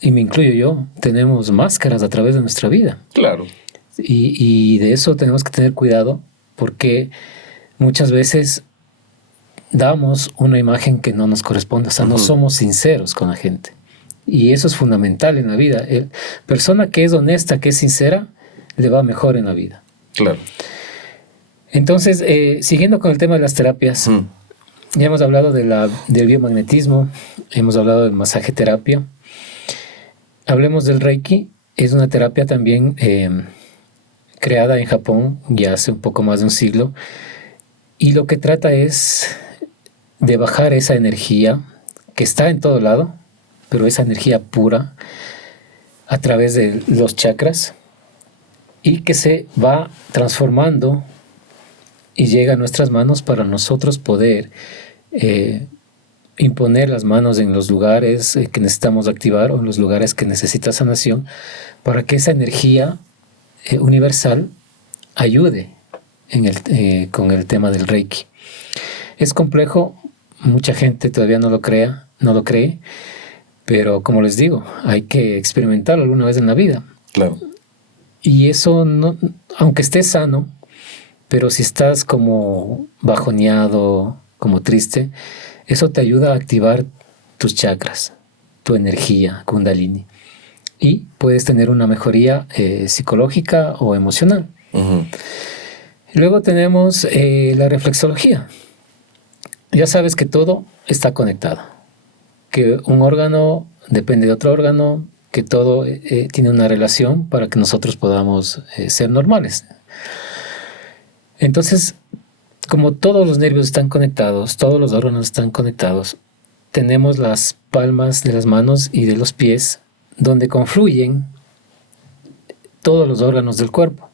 y me incluyo yo, tenemos máscaras a través de nuestra vida. Claro. Y de eso tenemos que tener cuidado, porque muchas veces damos una imagen que no nos corresponde. O sea, no somos sinceros con la gente. Y eso es fundamental en la vida. Persona que es honesta, que es sincera, le va mejor en la vida. Claro. Entonces, siguiendo con el tema de las terapias, ya hemos hablado del biomagnetismo, hemos hablado del masaje terapia. Hablemos del Reiki. Es una terapia también creada en Japón ya hace un poco más de un siglo. Y lo que trata es de bajar esa energía que está en todo lado, pero esa energía pura a través de los chakras, y que se va transformando y llega a nuestras manos para nosotros poder imponer las manos en los lugares que necesitamos activar o en los lugares que necesita sanación, para que esa energía universal ayude con el tema del Reiki. Es complejo, mucha gente todavía no lo cree, pero como les digo, hay que experimentarlo alguna vez en la vida. Claro. Y eso, no, aunque estés sano, pero si estás como bajoneado, como triste, eso te ayuda a activar tus chakras, tu energía, Kundalini. Y puedes tener una mejoría psicológica o emocional. Luego tenemos la reflexología. Ya sabes que todo está conectado, que un órgano depende de otro órgano, que todo tiene una relación para que nosotros podamos ser normales. Entonces, como todos los nervios están conectados, todos los órganos están conectados, tenemos las palmas de las manos y de los pies donde confluyen todos los órganos del cuerpo.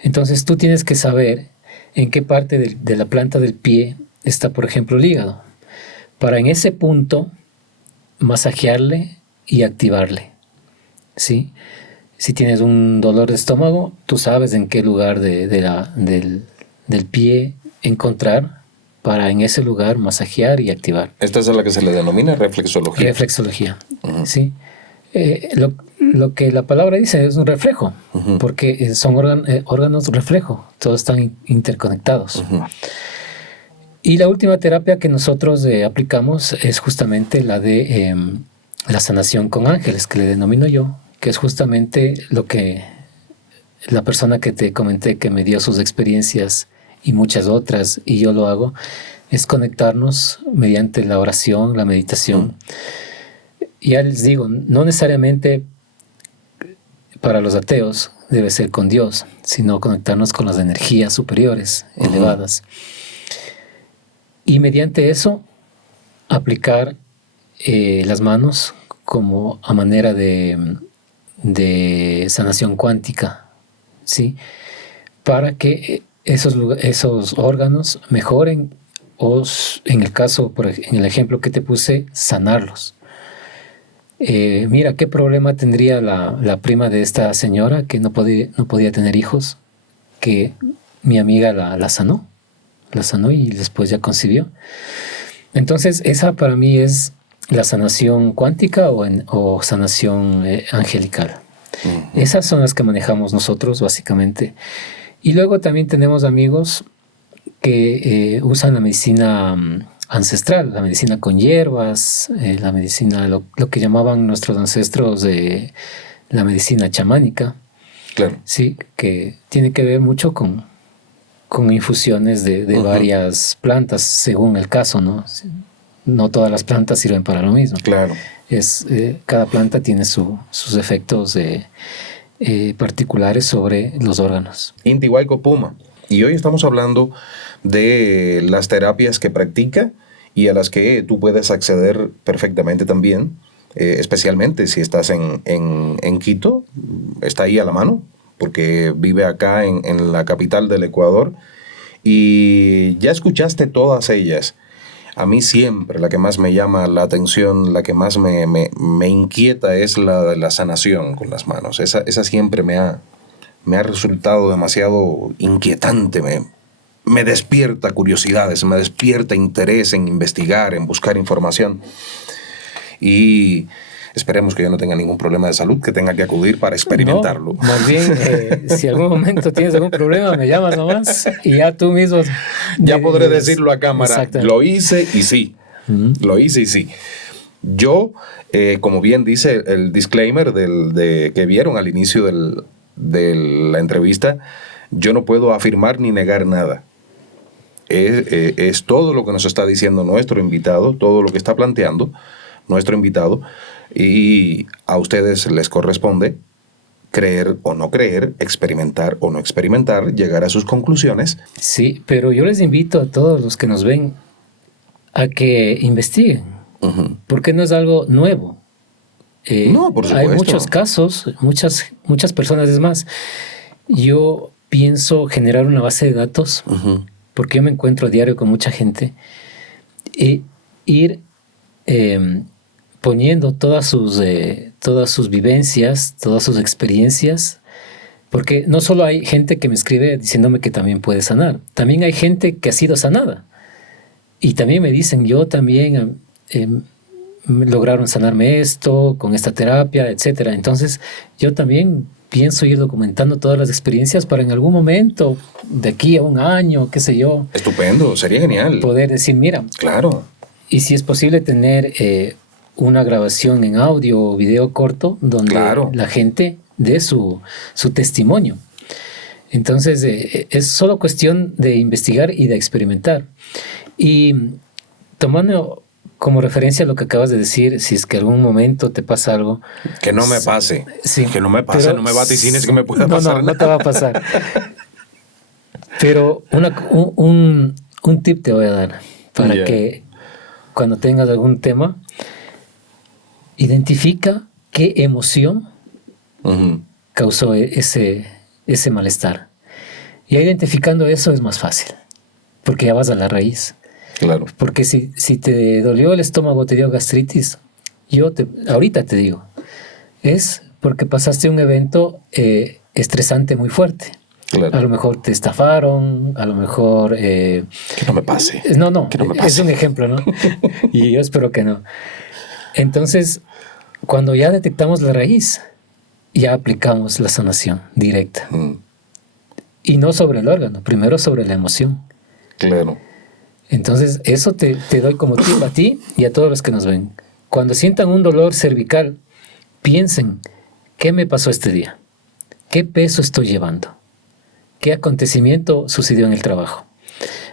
Entonces tú tienes que saber en qué parte de la planta del pie está, por ejemplo, el hígado, para en ese punto masajearle y activarle, ¿sí? Si tienes un dolor de estómago, tú sabes en qué lugar del pie encontrar para en ese lugar masajear y activar. Esta es a la que se le denomina reflexología. Reflexología, ¿sí? Lo que la palabra dice es un reflejo, porque son órganos reflejo, todos están interconectados. Y la última terapia que nosotros aplicamos es justamente la de la sanación con ángeles, que le denomino yo, que es justamente lo que la persona que te comenté que me dio sus experiencias y muchas otras, y yo lo hago, es conectarnos mediante la oración, la meditación. Ya les digo, no necesariamente para los ateos debe ser con Dios, sino conectarnos con las energías superiores, elevadas. Y mediante eso, aplicar las manos como a manera de sanación cuántica, ¿sí? Para que esos órganos mejoren o, en el caso, en el ejemplo que te puse, sanarlos. Mira, ¿qué problema tendría la prima de esta señora que no podía tener hijos? Que mi amiga la sanó y después ya concibió. Entonces, esa para mí es la sanación cuántica o sanación angelical. Esas son las que manejamos nosotros, básicamente. Y luego también tenemos amigos que usan la medicina ancestral, la medicina con hierbas, la medicina, lo que llamaban nuestros ancestros de la medicina chamánica. Claro. Sí, que tiene que ver mucho con infusiones de varias plantas, según el caso, ¿no? No todas las plantas sirven para lo mismo. Claro. Cada planta tiene sus efectos particulares sobre los órganos. Inti Huayco Puma. Y hoy estamos hablando de las terapias que practica y a las que tú puedes acceder perfectamente también, especialmente si estás en Quito, está ahí a la mano, porque vive acá en la capital del Ecuador, y ya escuchaste todas ellas. A mí siempre la que más me llama la atención, la que más me inquieta es la de la sanación con las manos. Esa siempre me ha resultado demasiado inquietante, me despierta curiosidades, me despierta interés en investigar, en buscar información. Y esperemos que yo no tenga ningún problema de salud que tenga que acudir para experimentarlo. No, más bien, si algún momento tienes algún problema, me llamas nomás y ya tú mismo... Ya podré decirlo a cámara. Lo hice y sí. Lo hice y sí. Yo, como bien dice el disclaimer que vieron al inicio de la entrevista, yo no puedo afirmar ni negar nada. Es todo lo que nos está diciendo nuestro invitado, todo lo que está planteando nuestro invitado, y a ustedes les corresponde creer o no creer, experimentar o no experimentar, llegar a sus conclusiones. Sí, pero yo les invito a todos los que nos ven a que investiguen, porque no es algo nuevo. No, por supuesto. Hay muchos casos, muchas personas. Es más, yo pienso generar una base de datos, porque yo me encuentro a diario con mucha gente, e ir poniendo todas sus vivencias, todas sus experiencias, porque no solo hay gente que me escribe diciéndome que también puede sanar, también hay gente que ha sido sanada y también me dicen, yo también lograron sanarme esto con esta terapia, etcétera. Entonces yo también pienso ir documentando todas las experiencias para en algún momento, de aquí a un año, qué sé yo. Estupendo, sería genial. Poder decir, mira. Claro. Y si es posible tener una grabación en audio o video corto donde la gente dé su testimonio. Entonces es solo cuestión de investigar y de experimentar. Y tomando como referencia a lo que acabas de decir, si es que algún momento te pasa algo... Que no me pase. Sí, que no me pase, pero, no me vaticines que me pueda pasar. No te va a pasar. Pero un tip te voy a dar para que cuando tengas algún tema, identifica qué emoción causó ese malestar. Y identificando eso es más fácil, porque ya vas a la raíz. Claro. Porque si te dolió el estómago, te dio gastritis, ahorita te digo, es porque pasaste un evento estresante muy fuerte. Claro. A lo mejor te estafaron, a lo mejor... que no me pase. No, que no me pase. Es un ejemplo, ¿no? Y yo espero que no. Entonces, cuando ya detectamos la raíz, ya aplicamos la sanación directa. Y no sobre el órgano, primero sobre la emoción. Claro. Entonces, eso te doy como tip a ti y a todos los que nos ven. Cuando sientan un dolor cervical, piensen, ¿qué me pasó este día? ¿Qué peso estoy llevando? ¿Qué acontecimiento sucedió en el trabajo?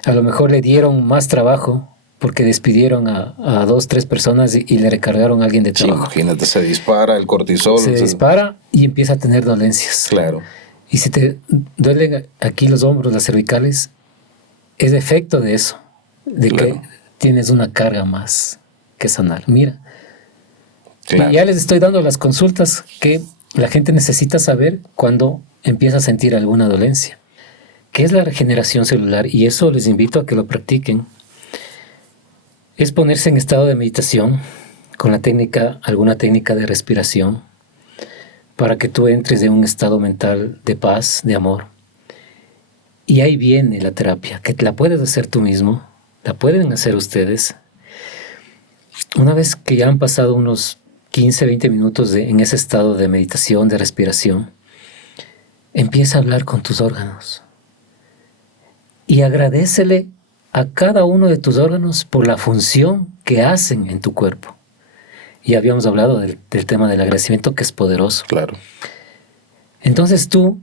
A lo mejor le dieron más trabajo porque despidieron a 2, 3 personas y le recargaron a alguien de trabajo. Sí, imagínate, se dispara el cortisol. Se dispara y empieza a tener dolencias. Claro. Y si te duelen aquí los hombros, las cervicales, es efecto de eso. De que tienes una carga más que sanar. Mira, claro. Ya les estoy dando las consultas que la gente necesita saber cuando empieza a sentir alguna dolencia. ¿Qué es la regeneración celular? Y eso les invito a que lo practiquen. Es ponerse en estado de meditación con alguna técnica de respiración para que tú entres en un estado mental de paz, de amor. Y ahí viene la terapia, que la puedes hacer tú mismo. La pueden hacer ustedes. Una vez que ya han pasado unos 15, 20 minutos en ese estado de meditación, de respiración, empieza a hablar con tus órganos. Y agradécele a cada uno de tus órganos por la función que hacen en tu cuerpo. Y habíamos hablado del tema del agradecimiento, que es poderoso. Claro. Entonces tú,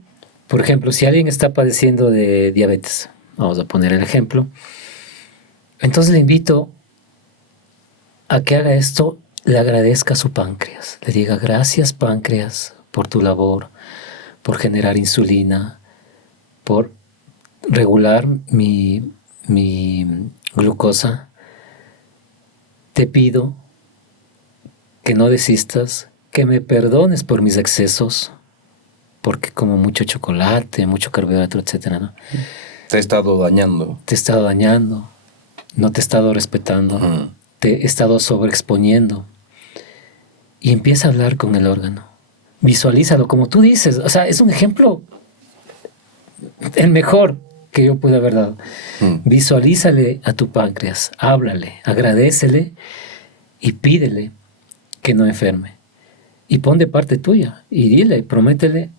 por ejemplo, si alguien está padeciendo de diabetes, vamos a poner el ejemplo, entonces le invito a que haga esto, le agradezca a su páncreas, le diga gracias páncreas por tu labor, por generar insulina, por regular mi glucosa. Te pido que no desistas, que me perdones por mis excesos, porque como mucho chocolate, mucho carbohidrato, etcétera, ¿no? Te he estado dañando. Te he estado dañando. No te he estado respetando, te he estado sobreexponiendo. Y empieza a hablar con el órgano. Visualízalo, como tú dices. O sea, es un ejemplo, el mejor que yo pude haber dado. Visualízale a tu páncreas, háblale, agradécele y pídele que no enferme. Y pon de parte tuya y dile, prométele,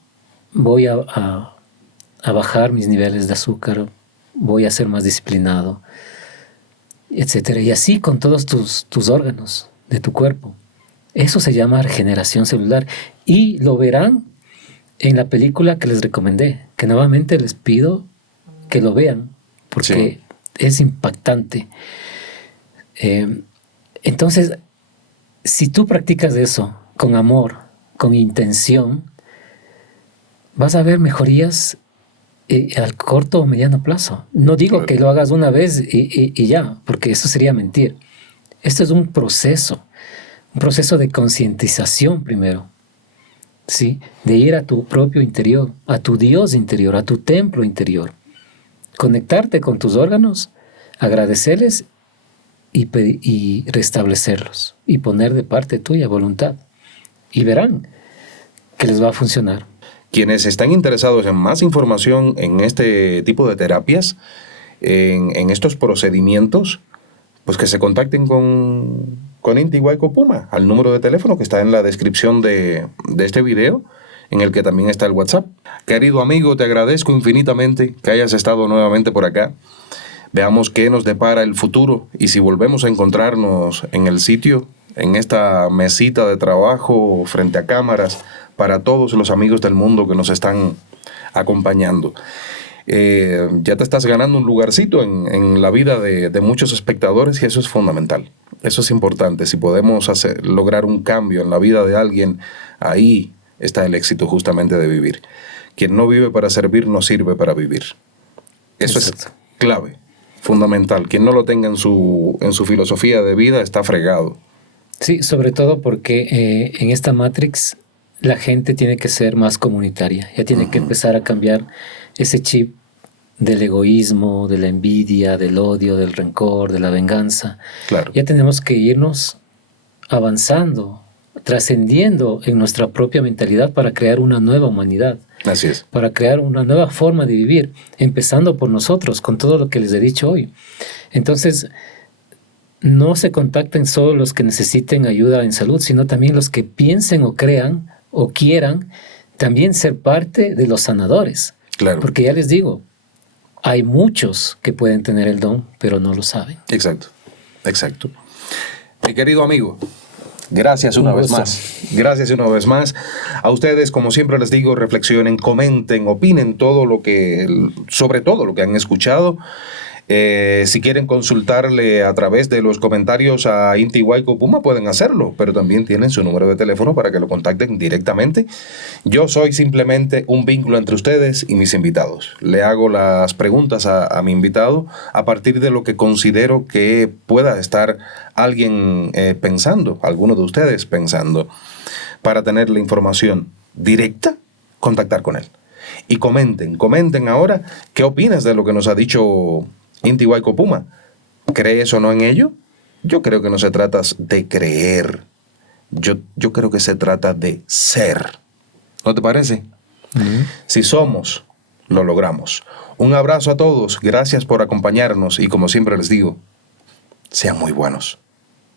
voy a bajar mis niveles de azúcar, voy a ser más disciplinado, etcétera. Y así con todos tus órganos de tu cuerpo. Eso se llama regeneración celular. Y lo verán en la película que les recomendé, que nuevamente les pido que lo vean, porque es impactante. Entonces, si tú practicas eso con amor, con intención, vas a ver mejorías al corto o mediano plazo. No digo que lo hagas una vez y ya, porque eso sería mentir. Esto es un proceso de concientización primero, ¿sí? De ir a tu propio interior, a tu Dios interior, a tu templo interior. Conectarte con tus órganos, agradecerles y restablecerlos y poner de parte tuya voluntad. Y verán que les va a funcionar. Quienes están interesados en más información en este tipo de terapias, en estos procedimientos, pues que se contacten con Inti Huayco Puma al número de teléfono que está en la descripción de este video, en el que también está el WhatsApp. Querido amigo, te agradezco infinitamente que hayas estado nuevamente por acá. Veamos qué nos depara el futuro y si volvemos a encontrarnos en el sitio, en esta mesita de trabajo frente a cámaras, para todos los amigos del mundo que nos están acompañando. ya te estás ganando un lugarcito en la vida de muchos espectadores, y eso es fundamental. Eso es importante. Si podemos lograr un cambio en la vida de alguien, ahí está el éxito justamente de vivir. Quien no vive para servir, no sirve para vivir. Eso Exacto. Es clave, fundamental. Quien no lo tenga en su filosofía de vida está fregado. Sí, sobre todo porque en esta Matrix la gente tiene que ser más comunitaria. Ya tiene que empezar a cambiar ese chip del egoísmo, de la envidia, del odio, del rencor, de la venganza. Claro. Ya tenemos que irnos avanzando, trascendiendo en nuestra propia mentalidad para crear una nueva humanidad. Así es. Para crear una nueva forma de vivir, empezando por nosotros, con todo lo que les he dicho hoy. Entonces, no se contacten solo los que necesiten ayuda en salud, sino también los que piensen o crean o quieran también ser parte de los sanadores. Claro. Porque ya les digo, hay muchos que pueden tener el don, pero no lo saben. Exacto, exacto. Mi querido amigo, gracias una vez más. Gracias una vez más. A ustedes, como siempre les digo, reflexionen, comenten, opinen sobre todo lo que han escuchado. Si quieren consultarle a través de los comentarios a Inti Huayco Puma, pueden hacerlo, pero también tienen su número de teléfono para que lo contacten directamente. Yo soy simplemente un vínculo entre ustedes y mis invitados. Le hago las preguntas a mi invitado a partir de lo que considero que pueda estar alguien pensando, alguno de ustedes pensando. Para tener la información directa, contactar con él. Y comenten ahora qué opinas de lo que nos ha dicho Inti Huayco Puma. ¿Crees o no en ello? Yo creo que no se trata de creer. Yo creo que se trata de ser. ¿No te parece? Si somos, lo logramos. Un abrazo a todos. Gracias por acompañarnos y como siempre les digo, sean muy buenos.